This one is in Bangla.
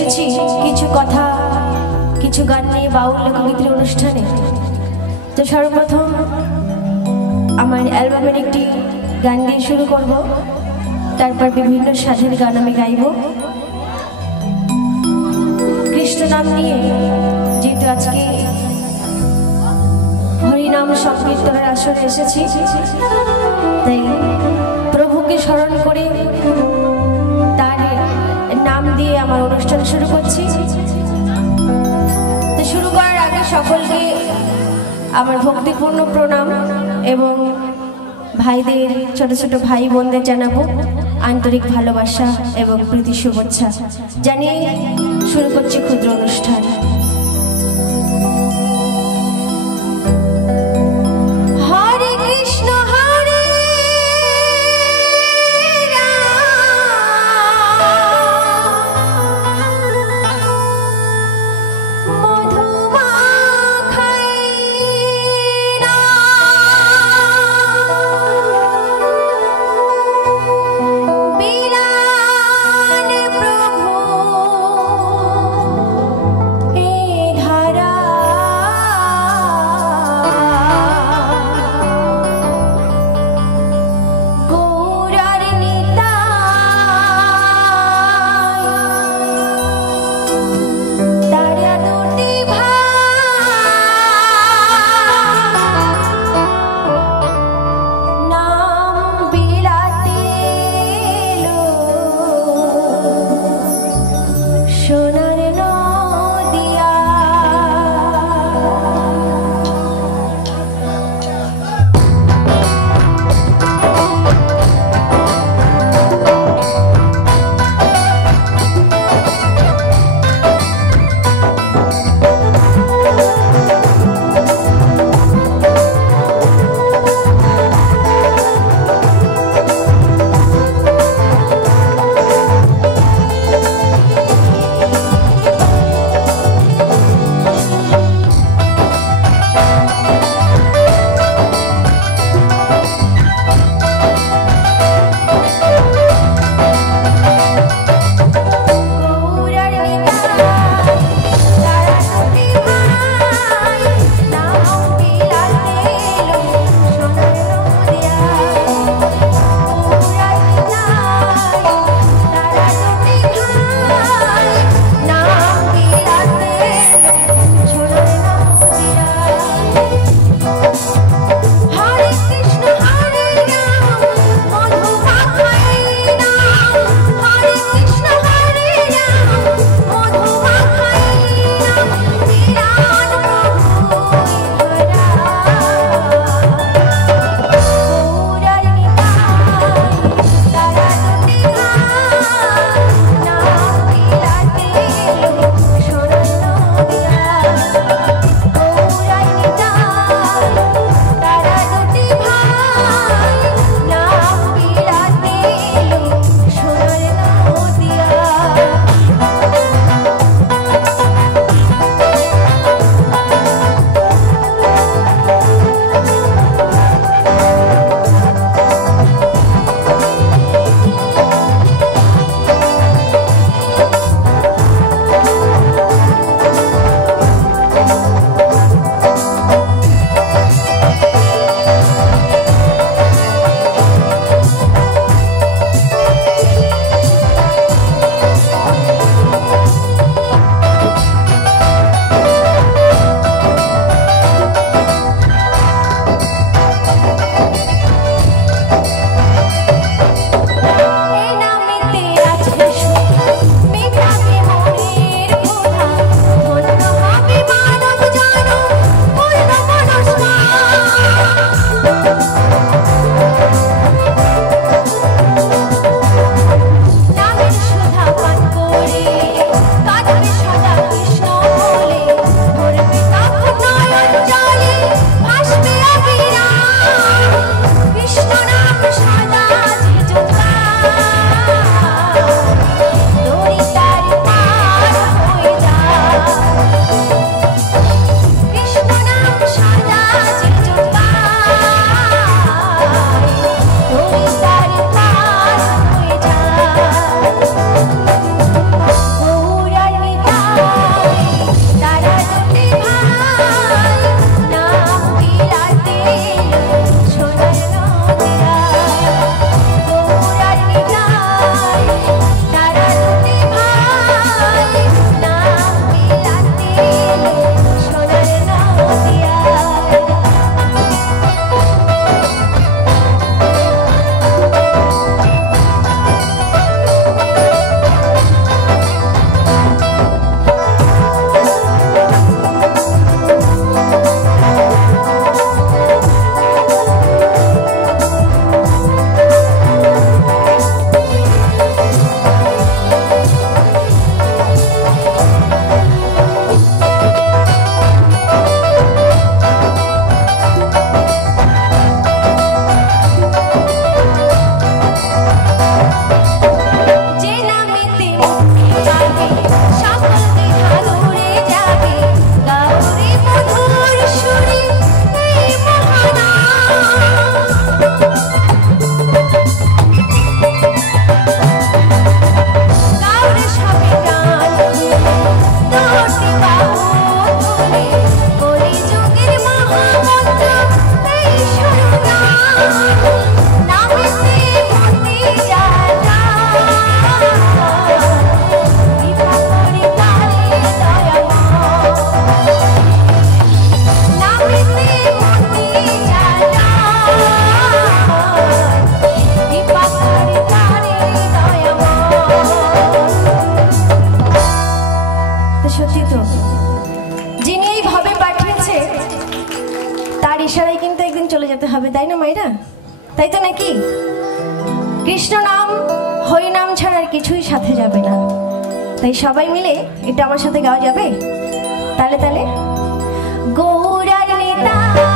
এসেছি কিছু কথা কিছু গান নিয়ে বাউল লোকগীতির অনুষ্ঠানে। তো সর্বপ্রথম আমার অ্যালবামের একটি গান দিয়ে শুরু করব, তারপর বিভিন্ন সাধের গান আমি গাইব। কৃষ্ণ নাম নিয়ে, যেহেতু আজকে হরিনাম সংকীর্তনের আসরে এসেছি, তাই প্রভুকে স্মরণ করে তার নাম দিয়ে আমার অনুষ্ঠান শুরু করছি। তো শুরু করার আগে সকলকে আমার ভক্তিপূর্ণ প্রণাম এবং ভাইদের, ছোট ছোট ভাই বোনদের জানাবো আন্তরিক ভালোবাসা এবং প্রীতি শুভেচ্ছা জানিয়ে শুরু করছি ক্ষুদ্র অনুষ্ঠান। হরে কৃষ্ণ হরে রাম তাই তো নাকি? কৃষ্ণ নাম হরি নাম ছাড়া আর কিছুই সাথে যাবে না। তাই সবাই মিলে এটা আমার সাথে গাওয়া যাবে? তালে তালে গৌরার নিতাই